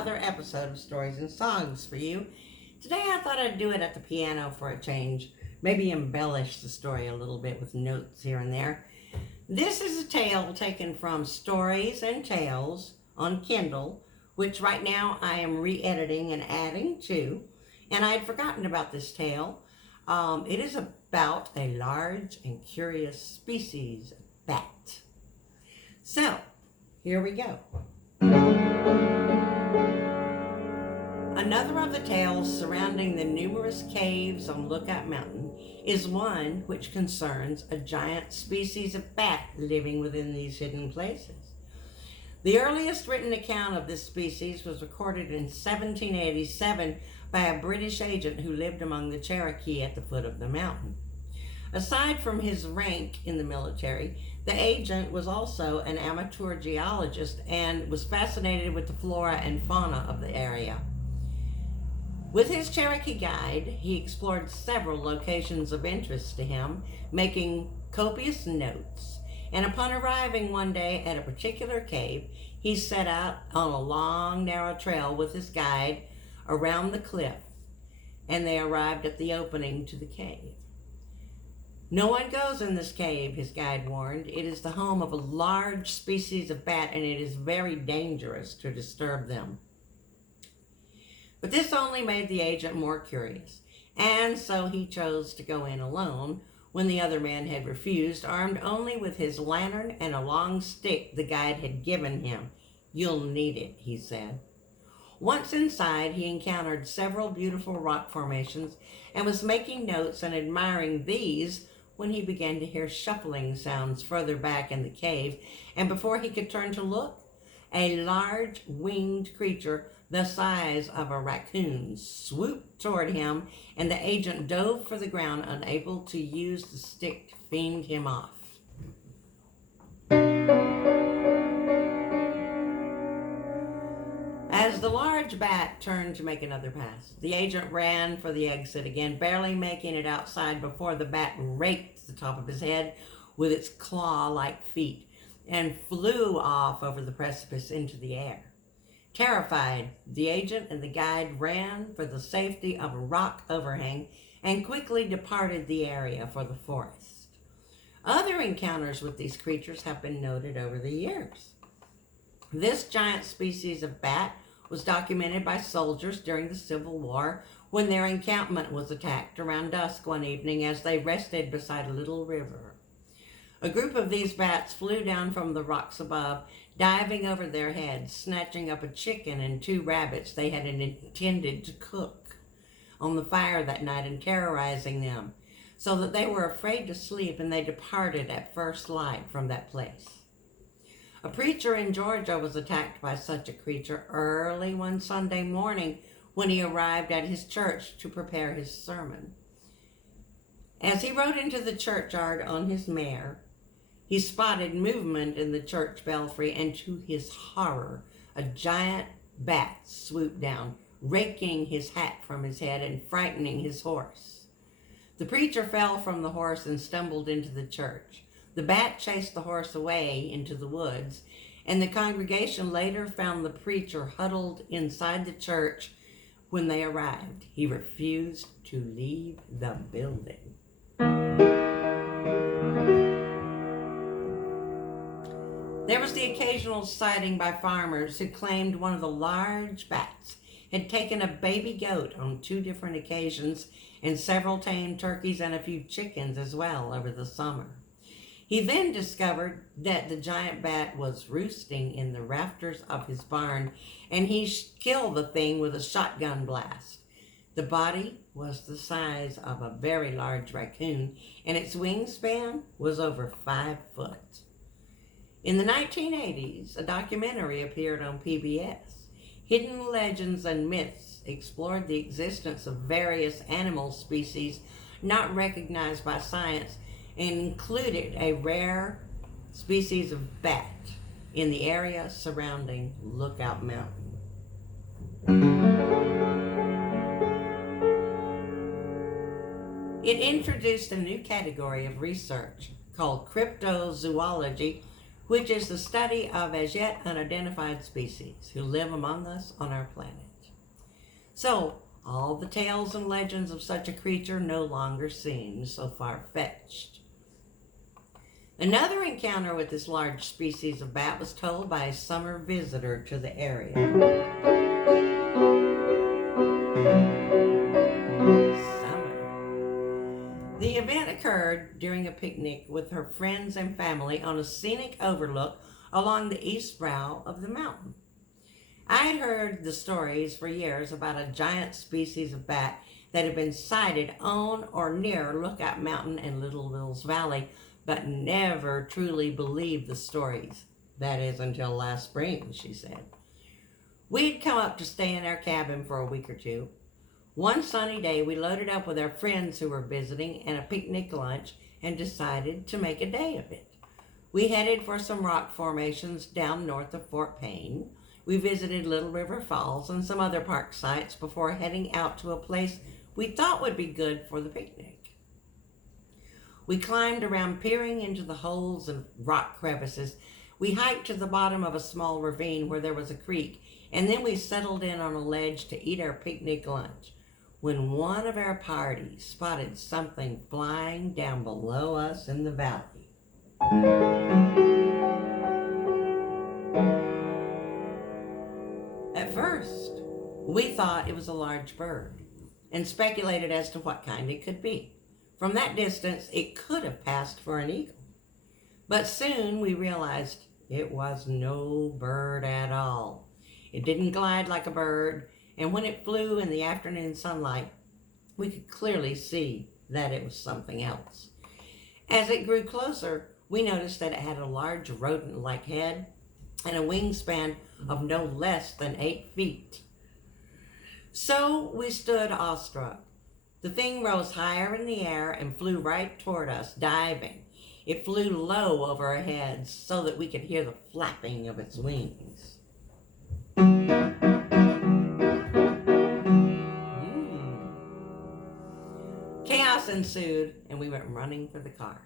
another episode of Stories and Songs for you. Today I thought I'd do it at the piano for a change, maybe embellish the story a little bit with notes here and there. This is a tale taken from Stories and Tales on Kindle, which right now I am re-editing and adding to, and I had forgotten about this tale. It is about a large and curious species of bat. So, here we go. Another of the tales surrounding the numerous caves on Lookout Mountain is one which concerns a giant species of bat living within these hidden places. The earliest written account of this species was recorded in 1787 by a British agent who lived among the Cherokee at the foot of the mountain. Aside from his rank in the military, the agent was also an amateur geologist and was fascinated with the flora and fauna of the area. With his Cherokee guide, he explored several locations of interest to him, making copious notes. And upon arriving one day at a particular cave, he set out on a long, narrow trail with his guide around the cliff, and they arrived at the opening to the cave. "No one goes in this cave," his guide warned. "It is the home of a large species of bat, and it is very dangerous to disturb them." But this only made the agent more curious, and so he chose to go in alone when the other man had refused, armed only with his lantern and a long stick the guide had given him. "You'll need it," he said. Once inside, he encountered several beautiful rock formations and was making notes and admiring these when he began to hear shuffling sounds further back in the cave, and before he could turn to look, a large winged creature the size of a raccoon swooped toward him, and the agent dove for the ground, unable to use the stick to fend him off. As the large bat turned to make another pass, the agent ran for the exit again, barely making it outside before the bat raked the top of his head with its claw-like feet and flew off over the precipice into the air. Terrified, the agent and the guide ran for the safety of a rock overhang and quickly departed the area for the forest. Other encounters with these creatures have been noted over the years. This giant species of bat was documented by soldiers during the Civil War when their encampment was attacked around dusk one evening as they rested beside a little river. A group of these bats flew down from the rocks above, diving over their heads, snatching up a chicken and 2 rabbits they had intended to cook on the fire that night and terrorizing them, so that they were afraid to sleep, and they departed at first light from that place. A preacher in Georgia was attacked by such a creature early one Sunday morning when he arrived at his church to prepare his sermon. As he rode into the churchyard on his mare, he spotted movement in the church belfry, and to his horror, a giant bat swooped down, raking his hat from his head and frightening his horse. The preacher fell from the horse and stumbled into the church. The bat chased the horse away into the woods, and the congregation later found the preacher huddled inside the church when they arrived. He refused to leave the building. There was the occasional sighting by farmers who claimed one of the large bats had taken a baby goat on 2 different occasions, and several tame turkeys and a few chickens as well over the summer. He then discovered that the giant bat was roosting in the rafters of his barn, and he killed the thing with a shotgun blast. The body was the size of a very large raccoon, and its wingspan was over 5 foot. In the 1980s, a documentary appeared on PBS. Hidden Legends and Myths explored the existence of various animal species not recognized by science and included a rare species of bat in the area surrounding Lookout Mountain. It introduced a new category of research called cryptozoology, which is the study of as yet unidentified species who live among us on our planet. So, all the tales and legends of such a creature no longer seem so far-fetched. Another encounter with this large species of bat was told by a summer visitor to the area. The event occurred during a picnic with her friends and family on a scenic overlook along the east brow of the mountain. I had heard the stories for years about a giant species of bat that had been sighted on or near Lookout Mountain and Little Mills Valley, but never truly believed the stories. That is, until last spring, she said. We'd come up to stay in our cabin for a week or two. One sunny day, we loaded up with our friends who were visiting and a picnic lunch and decided to make a day of it. We headed for some rock formations down north of Fort Payne. We visited Little River Falls and some other park sites before heading out to a place we thought would be good for the picnic. We climbed around peering into the holes and rock crevices. We hiked to the bottom of a small ravine where there was a creek, and then we settled in on a ledge to eat our picnic lunch, when one of our party spotted something flying down below us in the valley. At first, we thought it was a large bird and speculated as to what kind it could be. From that distance, it could have passed for an eagle. But soon we realized it was no bird at all. It didn't glide like a bird, and when it flew in the afternoon sunlight, we could clearly see that it was something else. As it grew closer, we noticed that it had a large rodent-like head and a wingspan of no less than 8 feet. So we stood awestruck. The thing rose higher in the air and flew right toward us, diving. It flew low over our heads so that we could hear the flapping of its wings. Chaos ensued, and we went running for the car,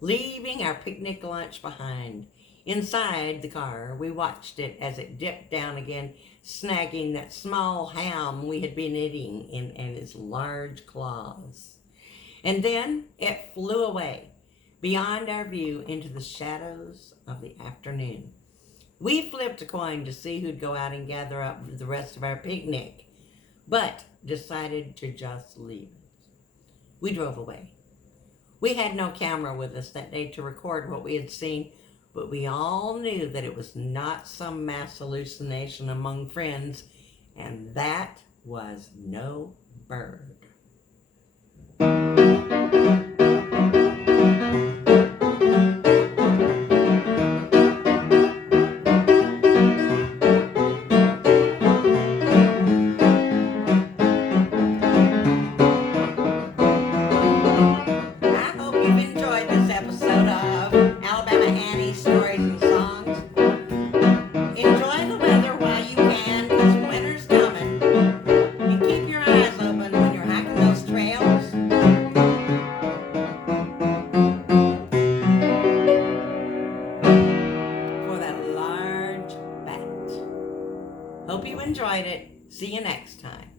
leaving our picnic lunch behind. Inside the car, we watched it as it dipped down again, snagging that small ham we had been eating in its large claws. And then it flew away, beyond our view into the shadows of the afternoon. We flipped a coin to see who'd go out and gather up the rest of our picnic, but decided to just leave it. We drove away. We had no camera with us that day to record what we had seen, but we all knew that it was not some mass hallucination among friends, and that was no bird. Hope you enjoyed it. See you next time.